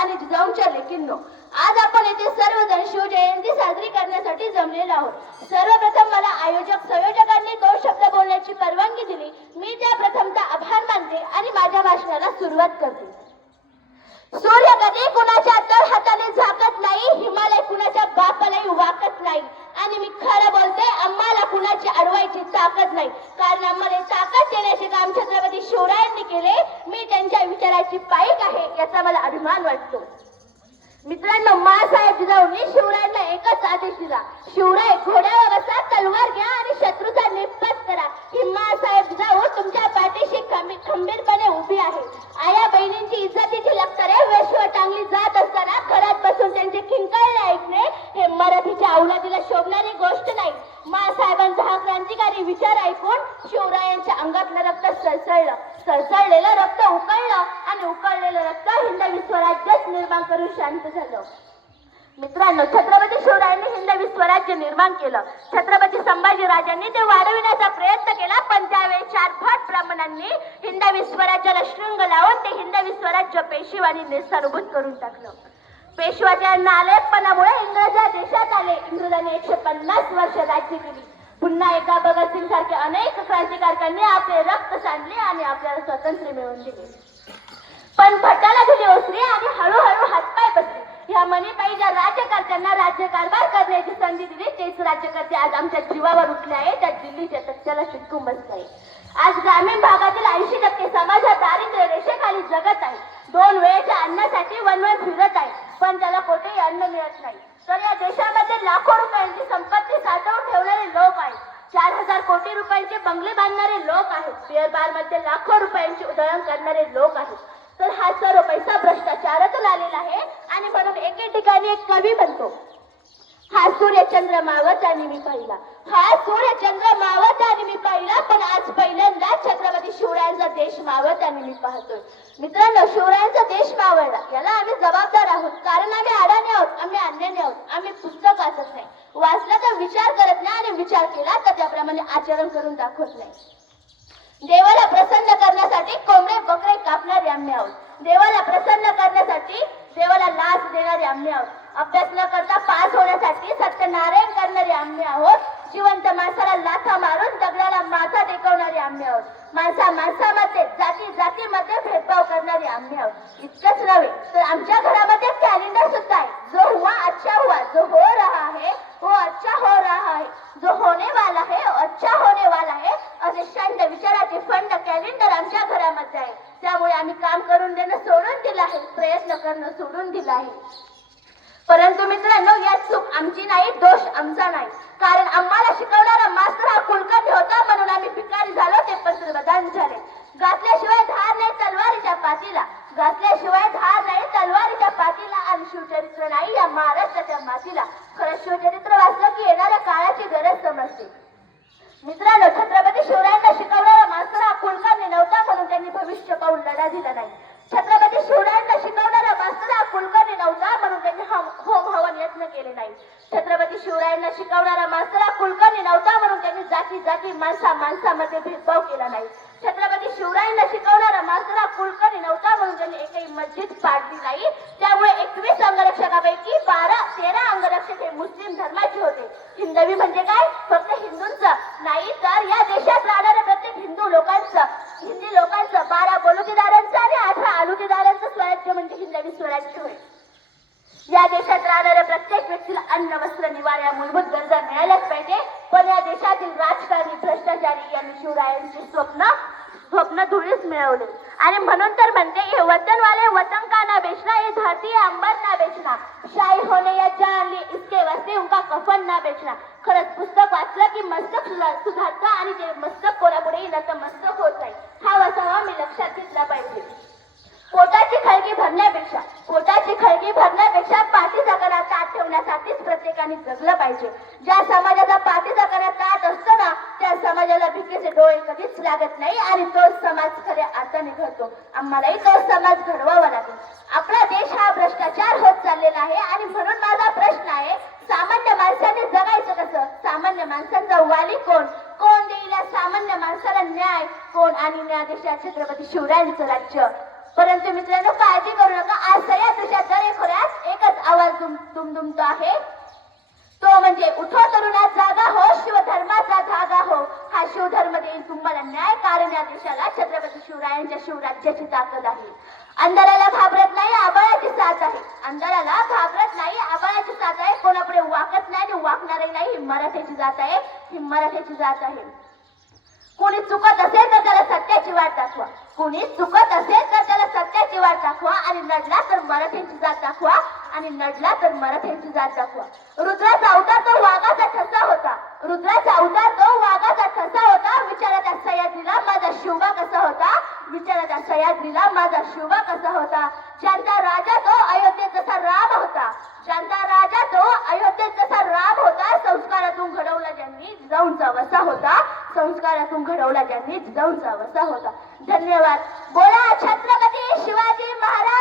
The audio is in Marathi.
आणि जिजाऊंच्या लेकींनो, आज आपण येथे सर्वजण शिवजयंती साजरी करण्यासाठी जमलेलो आहोत। सर्वप्रथम मला आयोजक संयोजकांनी 2 शब्द बोलण्याची परवानगी दिली। मी त्या प्रथमतः आभार मानते आणि माझ्या भाषणाला सुरुवात करते। सूर्य कधी कुणाच्या तळहाताने झाकत नाही, हिमालय कुणाच्या बापालाही वाकत नाही, आणि मी खरं बोलते, आम्हाला कुणाची अडवायची ताकद नाही, कारण आम्हाला ताकद देण्याचे काम छत्रपती शिवरायांनी केले। मी त्यांच्या विचाराची पाईक आहे याचा मला अभिमान वाटतो। मित्रांनो, माँसाहेब जिजाऊंनी शिवरायांना एकच आदेश दिला, शिवराय घोड्यावर बसा, तलवार घ्या आणि शत्रूचा निपात करा। ही माँसाहेब जिजाऊ तुमच्या पाठीशी खंबीरपणे उभी आहे। आया बहिणींची इज्जतीची लक्तरे वेशीवर टांगली जात असताना घरात बसून त्यांचे किंकाळणे ऐकणे हे मराठीच्या अवलादीला शोभणारी गोष्ट नाही। माँसाहेबांचा हा क्रांतिकारी विचार ऐकून शिवरायांच्या अंगातलं रक्त सळसळलं, सळसळलेलं रक्त उकळलं आणि उकळलेलं रक्त हिंदवी स्वराज्यच निर्माण करून शांत झालं। मित्रांनो, छत्रपती शिवरायांनी हिंदवी स्वराज्य निर्माण केलं। छत्रपती संभाजी राजांनी ते वाढविण्याचा प्रयत्न केला, पण त्यावेळी 4 भाट ब्राह्मणांनी हिंदवी स्वराज्याला शृंग लावून ते हिंदवी स्वराज्य पेशवानी नेस्तनाबूत करून टाकलं। पेशवाच्या नालायकपणामुळे इंग्रज देशात आले। इंग्रजांनी 150 वर्ष राज्य केली। पुन्हा एकदा भगतसिंग सारखे अनेक क्रांतिकारकांनी आपले रक्त सांडले आणि आपल्याला स्वातंत्र्य मिळवून दिले, पण भटाला दिली ओसरी आणि हळूहळू हातपाय बसले। या मनीबाईच्या राज्यकर्त्यांना राज्यकारभार करण्याची संधी दिली, तेच राज्यकर्ते आज आमच्या जीवावर उठले आहे, त्या दिल्लीच्या तख्त्याला चिटकून बसत आहे। आज ग्रामीण भागातील 80% समाज दारिद्र्य रेषेखाली जगत आहे। 2 वेळेच्या अन्नासाठी वनवन फिरत आहे, पण त्याला कोठेही अन्न मिळत नाही। तर या देशामध्ये लाखो रुपयांची संपत्ती साठवून ठेवणारे लोक आहेत। 4000 कोटी रुपयांचे बंगले बांधणारे लोक आहेत। बिअर बार मध्ये लाखो रुपयांची उधळण करणारे लोक आहेत। तर हा सर्व पैसा भ्रष्टाचारातून आलेला आहे, आणि म्हणून एके ठिकाणी एक कवी म्हणतो, हा सूर्यचंद्र मावत आणि मी पाहिला, हा सूर्यचंद्र मावत आणि मी पाहिला, पण आज पहिल्यांदा छत्रपती शिवरायांचा देश मावत आणि मी पाहतोय। मित्रांनो, शिवरायांचा देश मावळला याला आम्ही जबाबदार आहोत, कारण आम्ही अडाणी आहोत, आम्ही अन्यानी आहोत। आम्ही पुस्तक वाचत नाही, वाचला तर विचार करत नाही, आणि विचार केला तर त्याप्रमाणे आचरण करून दाखवत नाही। देवाला प्रसन्न करण्यासाठी कोंबडे बकरे कापणारे आम्ही आहोत। देवाला प्रसन्न करण्यासाठी देवाला लाच देणारे आम्ही आहोत। अभ्यास न करता पास होण्यासाठी सत्यनारायण करणारे आम्ही आहोत। जिवंत माणसाला लाथा मारून दगडाला माथा टेकवणारे आम्ही आहोत। माणसामध्ये जातीमध्ये भेदभाव करणारे आम्ही आहोत। इतकंच नव्हे तर आमच्या घरामध्ये कॅलेंडर सुद्धा आहे, जो हुआ अच्छा हुआ, जो हो रहा है वो अच्छा हो रहा है, जो होने वाला है अच्छा होने वाला है, असे शांत विचाराचे फंड कॅलेंडर आमच्या घरामध्ये आहे। त्यामुळे आम्ही काम करून देणं सोडून दिलं आहे, प्रयत्न करणं सोडून दिलं आहे। परंतु मित्रांनो, यात चूक आमची नाही, दोष आमचा नाही, कारण आम्हाला शिकवणारा मास्तर हा कुलकर्णी होता, म्हणून आम्ही भिकारी झालो, ते पंतप्रधान झाले। घातल्याशिवाय धार नाही तलवारीच्या पाठीला, घातल्याशिवाय धार नाही तलवारीच्या पाठीला, आणि शिवचरित्र नाही या महाराष्ट्राच्या मातीला। खरं शिवचरित्र वाचलं की येणाऱ्या काळाची गरज समजते। मित्रांनो, छत्रपती शिवरायांना शिकवणारा मास्तर हा कुलकर्णी नव्हता, म्हणून त्यांनी भविष्य पाऊल लढा दिला नाही। छत्रपती शिवरायांना शिकवणारा मास्तर हा कुलकर्णी नव्हता, म्हणून त्यांनी होम हवन यत्न केले नाही। छत्रपती शिवरायांना शिकवणारा मास्तर हा कुलकर्णी नव्हता, म्हणून त्यांनी जाती माणसामध्ये भेदभाव केला नाही। छत्रपती शिवरायांना शिकवणारा मास्तर हा कुलकर्णी नव्हता, म्हणून त्यांनी एकही मस्जिद पाडली नाही। त्यामुळे 21 अंगरक्षकापैकी 13 अंगरक्षक हे मुस्लिम धर्माचे होते। हिंदवी म्हणजे काय? फक्त हिंदूंचं नाही, तर या देशात राहणाऱ्या प्रत्येक हिंदी लोकांचं 12 बलुतेदारांचं आणि 18 अलुतेदारांचं स्वराज्य म्हणजे हिंदवी स्वराज्य होय। या देशात राहणाऱ्या प्रत्येक व्यक्तीला अन्न वस्त्र निवारा या मूलभूत गरजा मिळाल्याच पाहिजे, पण या देशातील राजकारणी भ्रष्टाचारी यांनी शिवरायांची स्वप्न धुळीस मिळवले। आणि म्हणून तर म्हणते, ये वतन वाले वतन का ना बेचना, ये धरती अंबर ना बेचना, शाही होने या जान ली इसके वास्ते उनका कफन ना बेचना। खरंच पुस्तक वाचलं की मस्तक सुधारतं, आणि ते मस्तक कोणापुढेही नतमस्तक होत नाही, हा वसावा मी लक्षात घेतला पाहिजे। पोटाची खळगी भरण्यापेक्षा पाठीचा कणा ताट ठेवण्यासाठीच प्रत्येकाने जगलं पाहिजे। ज्या समाजाचा पाठीचा कणा ताट असतो ना, त्या समाजाला भिकेचे डोळे कधीच लागत नाही, आणि तोच समाज खऱ्या अर्थाने घडतो। आम्हालाही तोच समाज घडवावा लागेल। आपला देश हा भ्रष्टाचार होत चाललेला आहे, आणि म्हणून माझा प्रश्न आहे, सामान्य माणसाने जगायचं कसं? सामान्य माणसांचा वाली कोण? कोण देईल या सामान्य माणसाला न्याय? कोण? आणि या देशात छत्रपती शिवरायांचं राज्य। परंतु मित्रांनो, काळजी करू नका, आज या देशात दुमदुमतो आहे तो म्हणजे उठो तरुणा जागा हो, शिवधर्माचा धागा हो. हा शिवधर्म देईल तुम्हाला न्याय, कारण या देशाला छत्रपती शिवरायांच्या शिवराज्याची ताकद आहे. अंधाराला घाबरत नाही, आबाळाची साथ आहे. अंधाराला घाबरत नाही, आबाळाची साथ आहे. कोणापुढे वाकत नाही आणि वाकणारही नाही. ही मराठ्याची जात आहे, ही मराठ्याची जात आहे. कोणी चुकत असेल तर त्याला सत्याची वाट दाखवा. कोणी चुकत असेल तर त्याला सत्याची वाट दाखवा आणि नडला तर मराठ्यांची जात दाखवा आणि नडला तर मराठ्यांची जात दाखवा. रुद्राचा अवतार तो वाघाचा ठसा होता. रुद्राचा अवतार तो वाघाचा ठसा होता. विचारा त्या सह्याद्रीला माझा शिवबा कसा होता. विचारा त्या सह्याद्रीला माझा शिवबा कसा होता. ज्यांचा राजा तो अयोध्येत जसा राम होता. ज्यांचा राजा तो अयोध्येत जसा राम होता. संस्कारातून घडवला ज्यांनी जिजाऊंचा वसा होता. संस्कारातून घडवला ज्यांनी जिजाऊंचा वसा होता. धन्यवाद. बोला छत्रपती शिवाजी महाराज.